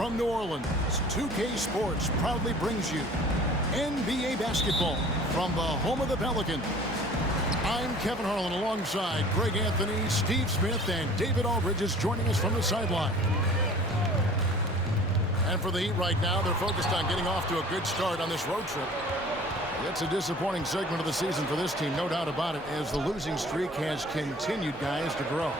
From New Orleans, 2K Sports proudly brings you NBA basketball from the home of the Pelicans. I'm Kevin Harlan alongside Greg Anthony, Steve Smith, and David Aldridge is joining us from the sideline. And for the Heat right now, they're focused on getting off to a good start on this road trip. It's a disappointing segment of the season for this team, no doubt about it, as the losing streak has continued, guys, to grow.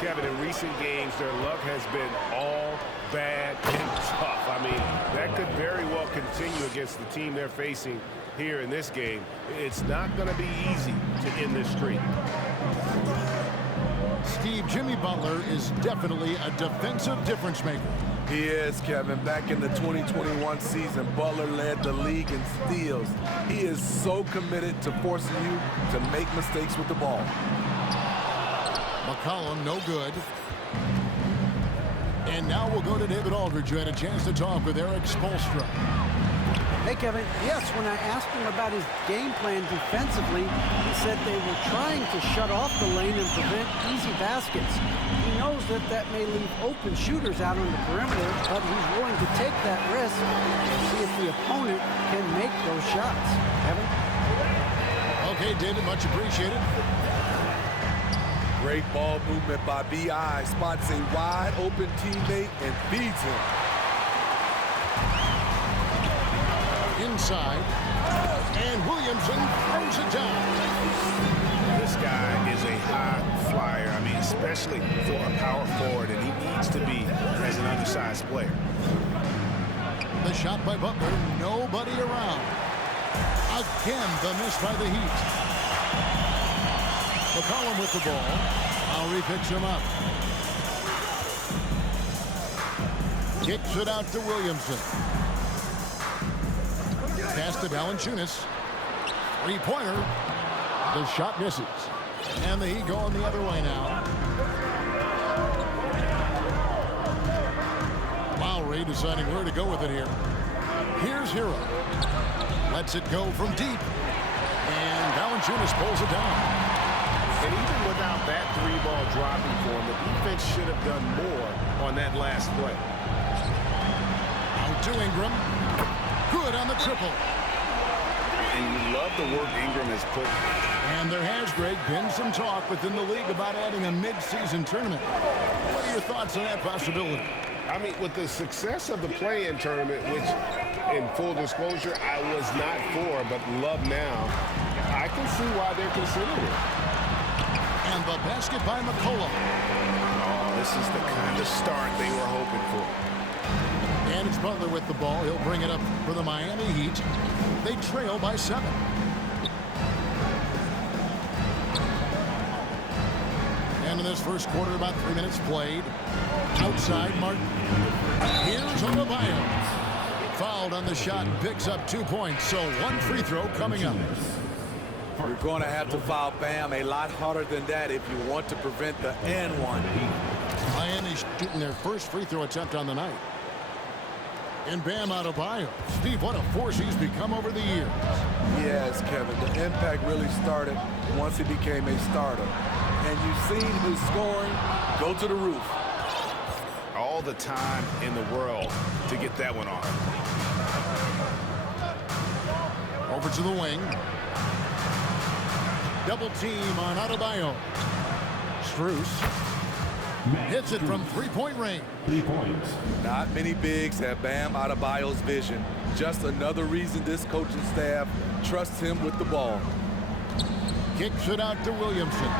Kevin, in recent games, their luck has been all bad and tough. I mean, that could very well continue against the team they're facing here in this game. It's not going to be easy to end this streak. Steve, Jimmy Butler is definitely a defensive difference maker. He is, Kevin. Back in the 2021 season, Butler led the league in steals. He is so committed to forcing you to make mistakes with the ball. McCollum, no good. And now we'll go to David Aldridge, who had a chance to talk with Eric Spoelstra. Hey, Kevin. Yes, when I asked him about his game plan defensively, he said they were trying to shut off the lane and prevent easy baskets. He knows that that may leave open shooters out on the perimeter, but he's willing to take that risk to see if the opponent can make those shots. Kevin? Okay, David, much appreciated. Great ball movement by B.I. Spots a wide open teammate and feeds him. Inside, and Williamson throws it down. This guy is a high flyer. I mean, especially for a power forward, and he needs to be as an undersized player. The shot by Butler, nobody around. Again, the miss by the Heat. McCollum with the ball. Lowry picks him up. Kicks it out to Williamson. Pass to Valanciunas. Three-pointer. The shot misses. And the Heat going the other way now. Lowry deciding where to go with it here. Here's Hero. Lets it go from deep. And Valanciunas pulls it down. And even without that three-ball dropping for him, the defense should have done more on that last play. Out to Ingram. Good on the triple. And you love the work Ingram has put. And there has, Greg, been some talk within the league about adding a mid-season tournament. What are your thoughts on that possibility? I mean, with the success of the play-in tournament, which, in full disclosure, I was not for, but love now, I can see why they're considering it. And the basket by McCollum. Oh, this is the kind of start they were hoping for. And it's Butler with the ball. He'll bring it up for the Miami Heat. They trail by 7. And in this first quarter, about 3 minutes played. Outside, Martin. Here's Adebayo. Fouled on the shot and picks up 2 points. So one free throw coming up. You're going to have to foul Bam a lot harder than that if you want to prevent the N1. Miami's shooting their first free throw attempt on the night. And Bam Adebayo. Steve, what a force he's become over the years. Yes, Kevin. The impact really started once he became a starter. And you've seen his scoring go to the roof. All the time in the world to get that one off. Over to the wing. Double team on Adebayo. Strus hits it from three-point range. 3 points. Not many bigs have Bam Adebayo's vision. Just another reason this coaching staff trusts him with the ball. Kicks it out to Williamson.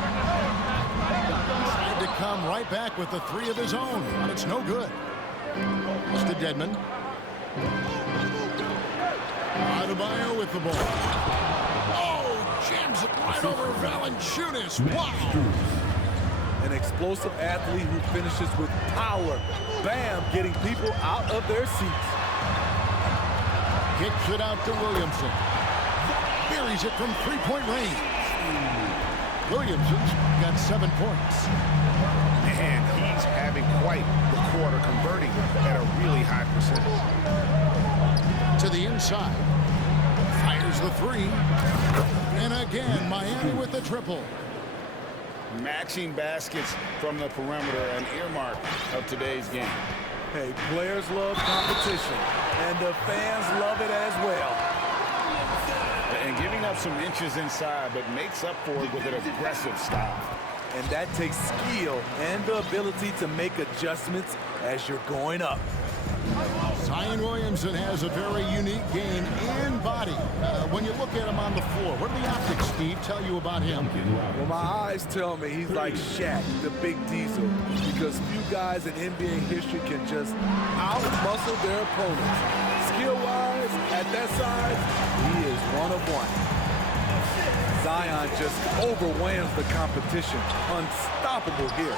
Tried to come right back with the 3 of his own, but it's no good. It's to Dedmon. Adebayo with the ball. Jams it right over Valanciunas. Wow. An explosive athlete who finishes with power. Bam, getting people out of their seats. Kicks it out to Williamson. Buries it from three-point range. Williamson's got 7 points. And he's having quite the quarter, converting at a really high percentage. To the inside. Fires the 3. And again, Miami with the triple. Matching baskets from the perimeter, an earmark of today's game. Hey, players love competition, and the fans love it as well. And giving up some inches inside, but makes up for it with an aggressive style. And that takes skill and the ability to make adjustments as you're going up. Zion Williamson has a very unique game and body. When you look at him on the floor, what do the optics, Steve, tell you about him? Well, my eyes tell me he's like Shaq, the big diesel, because few guys in NBA history can just out-muscle their opponents. Skill-wise, at that size, he is one of one. Zion just overwhelms the competition. Unstoppable here.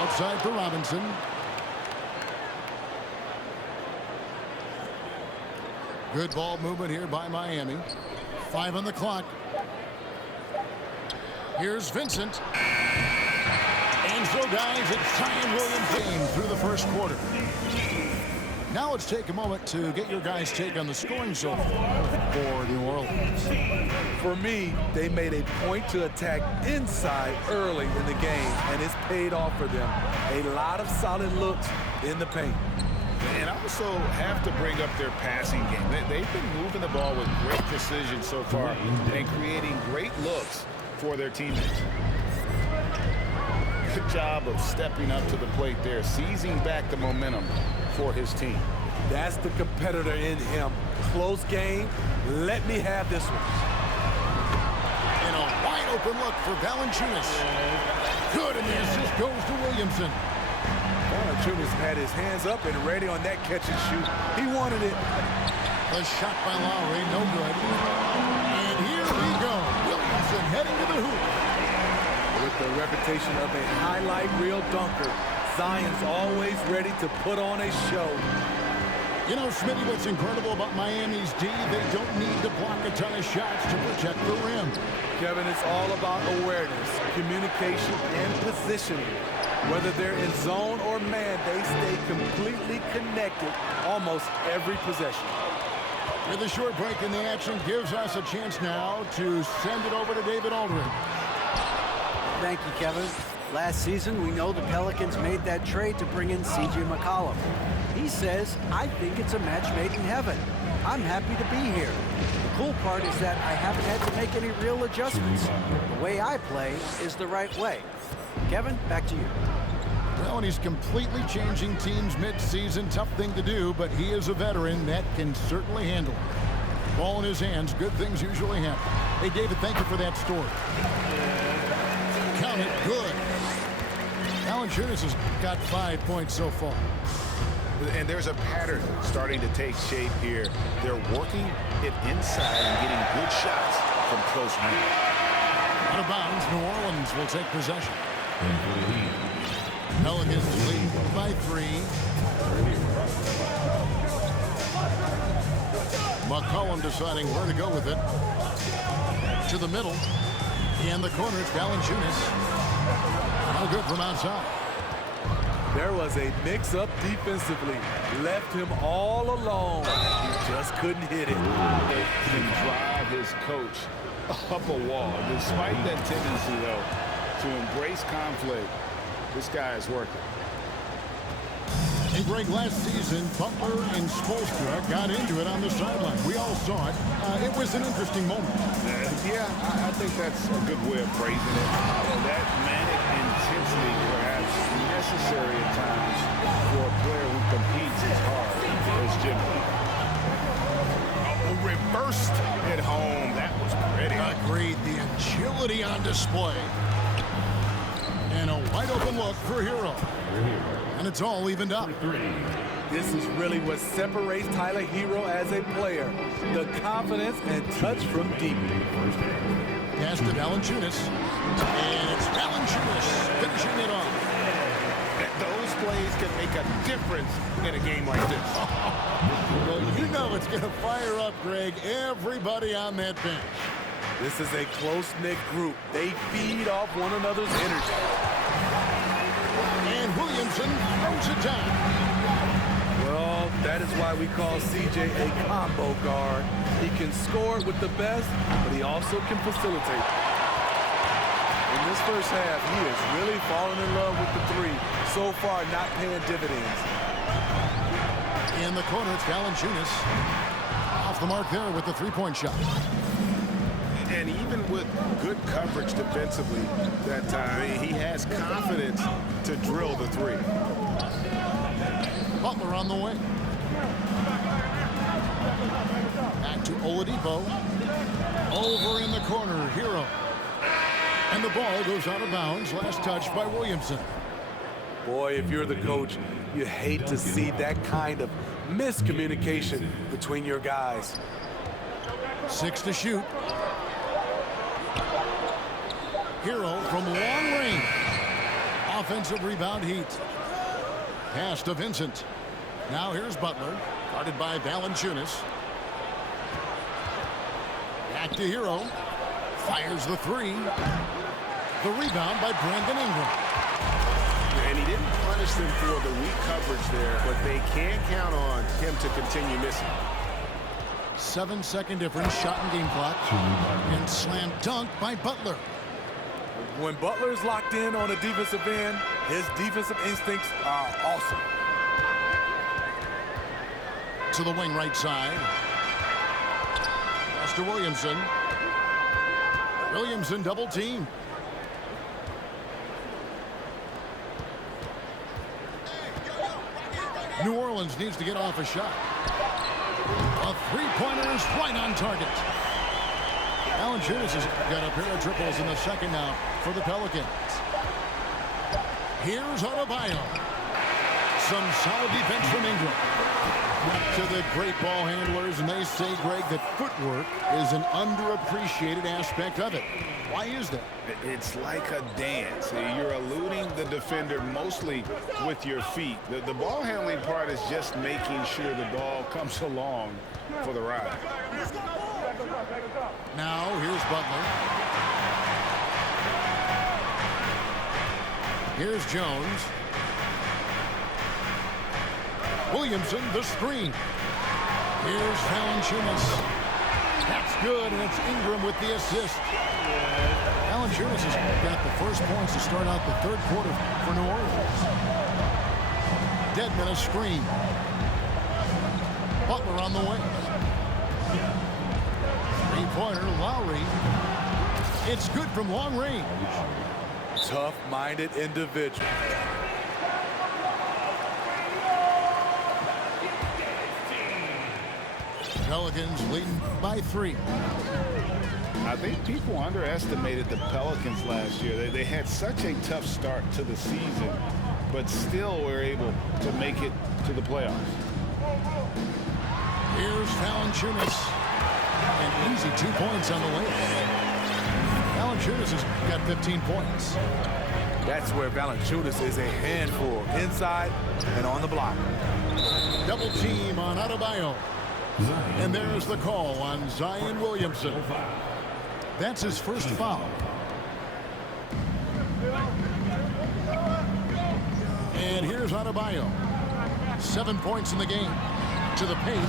Outside for Robinson. Good ball movement here by Miami. 5 on the clock. Here's Vincent. And so, guys, it's Zion Williamson through the first quarter. Now let's take a moment to get your guys' take on the scoring so far for New Orleans. For me, they made a point to attack inside early in the game, and it's paid off for them. A lot of solid looks in the paint. And I also have to bring up their passing game. They've been moving the ball with great precision so far and creating great looks for their teammates. Good job of stepping up to the plate there, seizing back the momentum for his team. That's the competitor in him. Close game. Let me have this one. And a wide open look for Valanciunas. Good, and the assist goes to Williamson. Valanciunas had his hands up and ready on that catch and shoot. He wanted it. The shot by Lowry, no good. And here we go. Williamson heading to the hoop. With the reputation of a highlight reel dunker, Zion's always ready to put on a show. You know, Smitty, what's incredible about Miami's D, they don't need to block a ton of shots to protect the rim. Kevin, it's all about awareness, communication, and positioning. Whether they're in zone or man, they stay completely connected almost every possession. With a short break in the action, gives us a chance now to send it over to David Aldridge. Thank you, Kevin. Last season, we know the Pelicans made that trade to bring in C.J. McCollum. He says, I think it's a match made in heaven. I'm happy to be here. The cool part is that I haven't had to make any real adjustments. The way I play is the right way. Kevin, back to you. Well, and he's completely changing teams mid-season. Tough thing to do, but he is a veteran that can certainly handle it. Ball in his hands. Good things usually happen. Hey, David, thank you for that story. Count it. Good. Valanciunas has got 5 points so far. And there's a pattern starting to take shape here. They're working it inside and getting good shots from close range. Out of bounds, New Orleans will take possession. Pelicans lead by 3. McCollum deciding where to go with it. To the middle. In the corner, it's Valanciunas. No good from outside. There was a mix-up defensively. Left him all alone. He just couldn't hit it. Can drive his coach up a wall. Despite that tendency, though, to embrace conflict, this guy is working. Hey, Greg, last season, Butler and Spoelstra got into it on the sideline. We all saw it. It was an interesting moment. Yeah, I think that's a good way of phrasing it. That manic intensity perhaps necessary at times for a player who competes as hard as Jimmy. Oh, reversed at home. That was pretty. Agreed. The agility on display. And a wide open look for Hero. And it's all evened up. This is really what separates Tyler Hero as a player. The confidence and touch from deep. Pass to Valanciunas. And it's Valanciunas finishing it off. Those plays can make a difference in a game like this. Well, you know it's going to fire up, Greg, everybody on that bench. This is a close-knit group. They feed off one another's energy. And Williamson throws it down. Well, that is why we call CJ a combo guard. He can score with the best, but he also can facilitate. In this first half, he is really falling in love with the three. So far, not paying dividends. In the corner, it's Valanciunas. Off the mark there with the three-point shot. And even with good coverage defensively that time, he has confidence to drill the three. Butler on the wing. Back to Oladipo. Over in the corner, Hero. And the ball goes out of bounds. Last touch by Williamson. Boy, if you're the coach, you hate to see that kind of miscommunication between your guys. 6 to shoot. Hero from long range. Offensive rebound Heat. Pass to Vincent. Now here's Butler. Guarded by Valanciunas. Back to Hero. Fires the three. The rebound by Brandon Ingram. And he didn't punish them for the weak coverage there, but they can't count on him to continue missing. 7-second difference, shot and game clock. And slam dunk by Butler. When Butler's locked in on a defensive end, his defensive instincts are awesome. To the wing right side. Pass to Williamson. Williamson double team. New Orleans needs to get off a shot. A three-pointer is right on target. Valanciunas has got a pair of triples in the second now for the Pelicans. Here's Adebayo. Some solid defense from Ingram. To the great ball handlers, and they say, Greg, that footwork is an underappreciated aspect of it. Why is that? It's like a dance. You're eluding the defender mostly with your feet. The ball handling part is just making sure the ball comes along for the ride. Now, here's Butler. Here's Jones. Williamson, the screen. Here's Valanciunas. That's good, and it's Ingram with the assist. Valanciunas has got the first points to start out the third quarter for New Orleans. Dedmon a screen. Butler on the wing. Three-pointer, Lowry. It's good from long range. Tough-minded individual. Pelicans leading by 3. I think people underestimated the Pelicans last year. They had such a tough start to the season, but still were able to make it to the playoffs. Here's Valanciunas. An easy 2 points on the way. Valanciunas has got 15 points. That's where Valanciunas is a handful, inside and on the block. Double team on Adebayo. And there's the call on Zion Williamson. That's his first foul. And here's Adebayo. 7 points in the game. To the paint.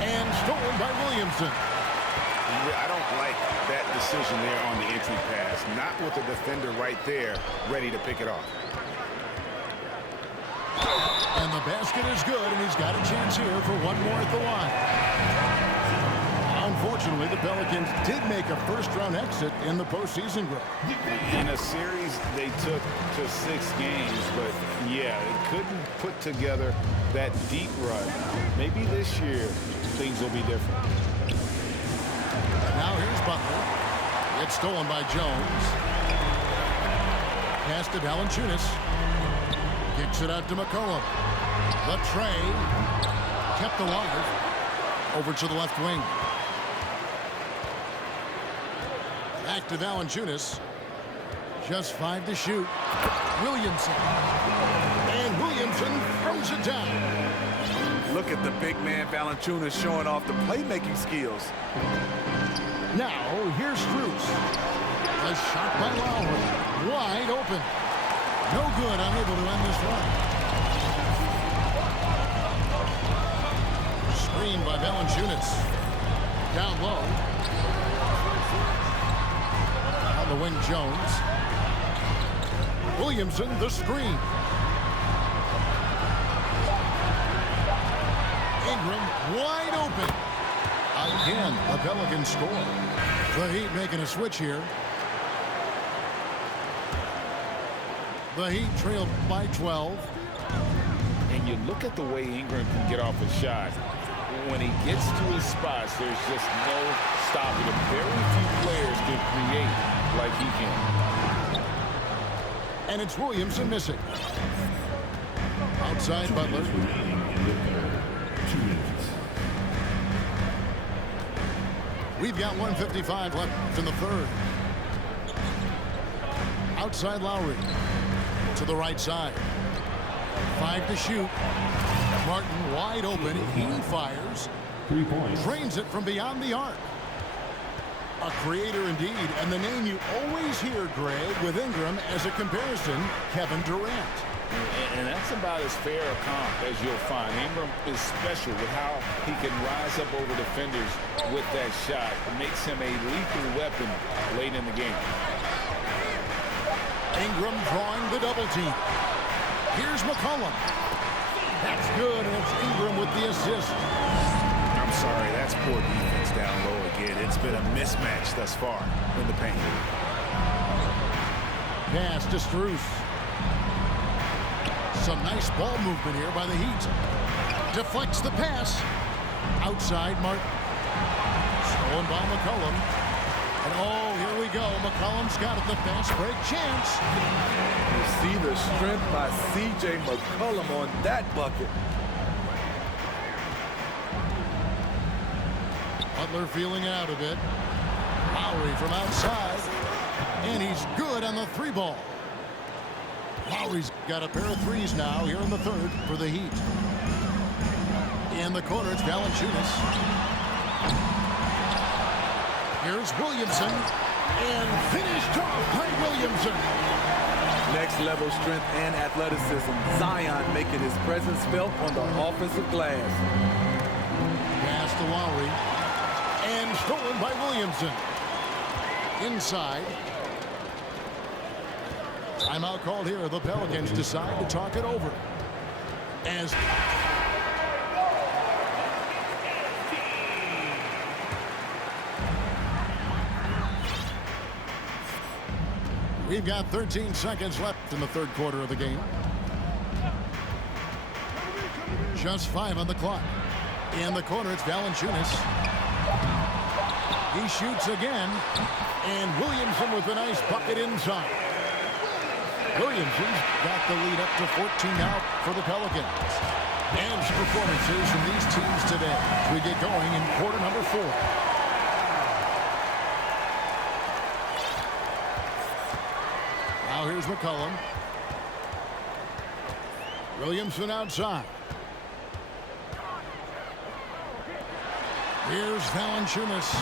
And stolen by Williamson. I don't like that decision there on the entry pass. Not with the defender right there, ready to pick it off. And the basket is good, and he's got a chance here for one more at the line. Unfortunately, the Pelicans did make a first-round exit in the postseason, Greg. In a series they took to 6 games, but yeah, it couldn't put together that deep run. Maybe this year things will be different. Now here's Butler. It's stolen by Jones. Pass to Valanciunas. Kicks it out to McCollum. The tray. Kept alive. Over to the left wing. Back to Valanciunas. Just 5 to shoot. Williamson. And Williamson throws it down. Look at the big man Valanciunas showing off the playmaking skills. Now, here's Strus. A shot by Lowry. Wide open. No good, unable to end this run. Screen by Valanciunas. Down low. On the wing, Jones. Williamson, the screen. Ingram wide open. Again, the Pelicans score. The Heat making a switch here. The Heat trailed by 12. And you look at the way Ingram can get off a shot. When he gets to his spots, there's just no stopping him. Very few players can create like he can. And it's Williamson missing. Outside Butler. We've got 1:55 left in the third. Outside Lowry. To the right side. 5 to shoot. Martin wide open. He fires. 3 points. Drains it from beyond the arc. A creator indeed. And the name you always hear, Greg, with Ingram as a comparison, Kevin Durant. And that's about as fair a comp as you'll find. Ingram is special with how he can rise up over defenders with that shot. It makes him a lethal weapon late in the game. Ingram drawing the double team. Here's McCollum. That's good, and it's Ingram with the assist. I'm sorry, that's poor defense down low again. It's been a mismatch thus far in the paint. Pass to Strus. Some nice ball movement here by the Heat. Deflects the pass. Outside Martin. Stolen by McCollum. And oh, here we go. McCollum's got it. The fast break chance. You see the strength by C.J. McCollum on that bucket. Butler feeling out a bit. Lowry from outside. And he's good on the three ball. Lowry's got a pair of threes now here in the third for the Heat. In the corner, it's Valanciunas. Here's Williamson. And finished off by Williamson. Next level strength and athleticism. Zion making his presence felt on the offensive glass. Pass to Lowry. And stolen by Williamson. Inside. Timeout called here. The Pelicans decide to talk it over. As we've got 13 seconds left in the third quarter of the game. Just 5 on the clock. In the corner, it's Valanciunas. He shoots again. And Williamson with a nice bucket inside. Williamson's got the lead up to 14 now for the Pelicans. And performances from these teams today as we get going in quarter number 4. Now here's McCollum. Williamson outside. Here's Valanciunas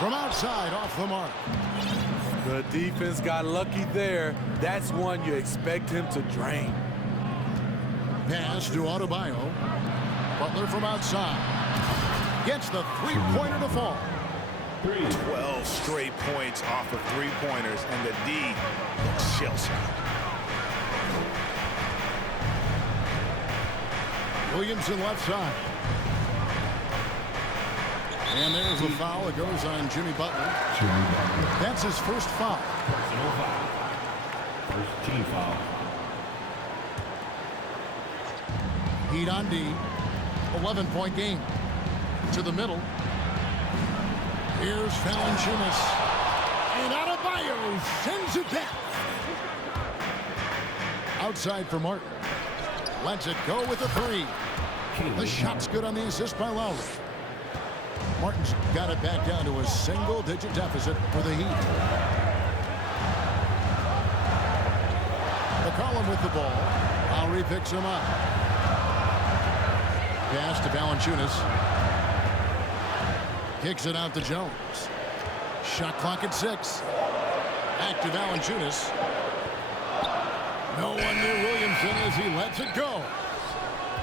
from outside off the mark. The defense got lucky there. That's one you expect him to drain. Pass to Adebayo. Butler from outside. Gets the three-pointer to fall. 12 straight points off of three-pointers, and the D looks shell-shocked. Williamson left side. And there's a foul. It goes on Jimmy Butler. That's his first foul. Personal foul. First team foul. Heat on D. 11-point game. To the middle. Here's Valanciunas. And Adebayo sends it down. Outside for Martin. Lets it go with the three. The shot's good on the assist by Lowry. Martin's got it back down to a single-digit deficit for the Heat. McCollum with the ball. Lowry picks him up. Pass to Valanciunas. Kicks it out to Jones. Shot clock at 6. Back to Valanciunas. No one near Williamson as he lets it go.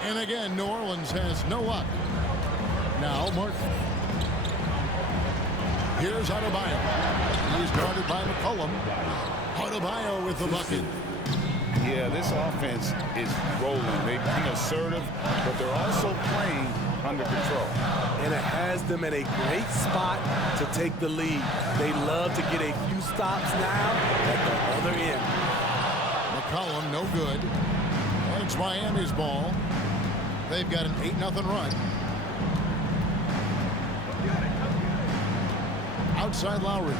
And again, New Orleans has no luck. Now Martin. Here's Adebayo. He's guarded by McCollum. Adebayo with the bucket. Yeah, this offense is rolling. They're being assertive, but they're also playing under control. And it has them in a great spot to take the lead. They love to get a few stops now at the other end. McCollum, no good. And it's Miami's ball. They've got an 8-0 run. Outside Lowry.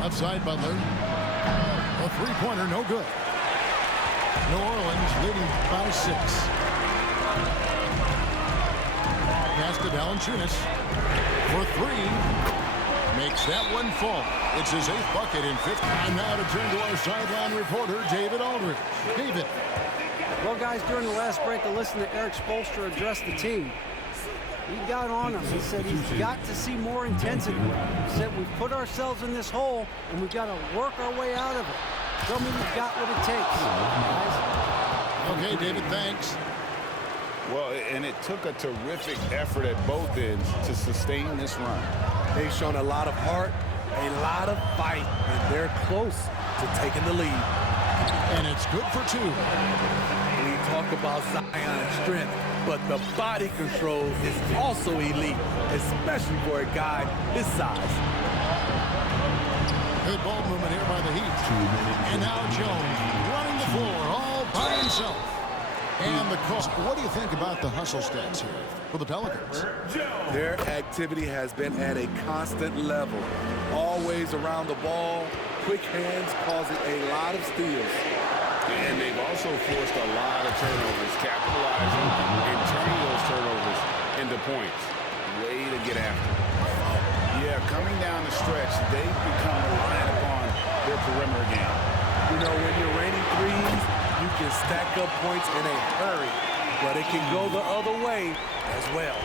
Left side Butler. A three-pointer, no good. New Orleans leading by 6. Pass to Valanciunas for 3. Makes that one fall. It's his 8th bucket in 50. And now to turn to our sideline reporter, David Aldridge. David. Well, guys, during the last break, I listened to Eric Spoelstra address the team. He got on him. He said he's got to see more intensity. He said we've put ourselves in this hole, and we've got to work our way out of it. Show me we've got what it takes, guys. Okay, David, thanks. Well, and it took a terrific effort at both ends to sustain this run. They've shown a lot of heart, a lot of fight, and they're close to taking the lead. And it's good for 2. We talk about Zion's strength, but the body control is also elite, especially for a guy his size. Good ball movement here by the Heat. And now Jones running the floor all by himself. And the cost. What do you think about the hustle stats here for the Pelicans? Their activity has been at a constant level. Always around the ball, quick hands causing a lot of steals. And they've also forced a lot of turnovers, capitalizing and turning those turnovers into points. Way to get after. Yeah, coming down the stretch, they've become reliant upon their perimeter game. You know, when you're raining threes, you can stack up points in a hurry, but it can go the other way as well.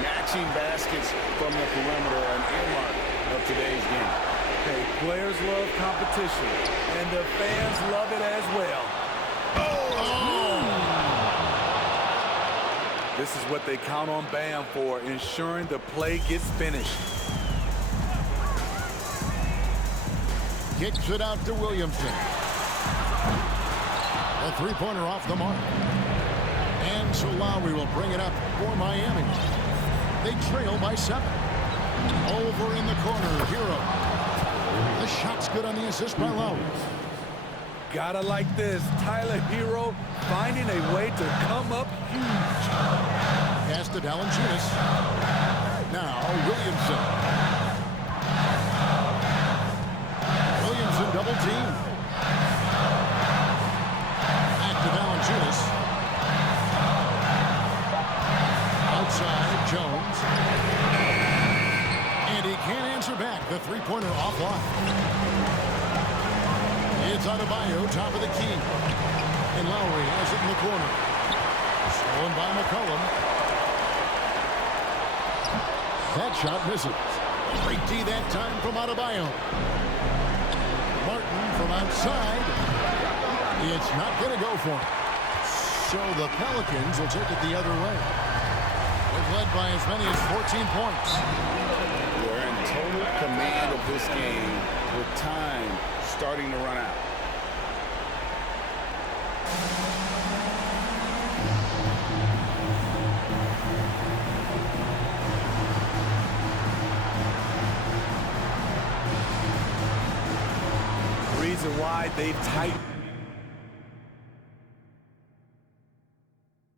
Matching baskets from the perimeter are an earmark of today's game. Hey, players love competition, and the fans love it as well. This is what they count on Bam for, ensuring the play gets finished. Kicks it out to Williamson. A three-pointer off the mark. And so Lowry will bring it up for Miami. They trail by 7. Over in the corner, Hero. The shot's good on the assist by Lowry. Gotta like this. Tyler Hero finding a way to come up huge. Pass to Valanciunas. Now Williamson. Williamson double team. Back to Valanciunas. Outside Jones. And he can't answer back. The three-pointer offline. It's Adebayo, top of the key. And Lowry has it in the corner. Stolen by McCollum. That shot misses. Great D that time from Adebayo. Martin from outside. It's not going to go for him. So the Pelicans will take it the other way. They've led by as many as 14 points. We're in total command of this game with time starting to run out. The reason why they've tightened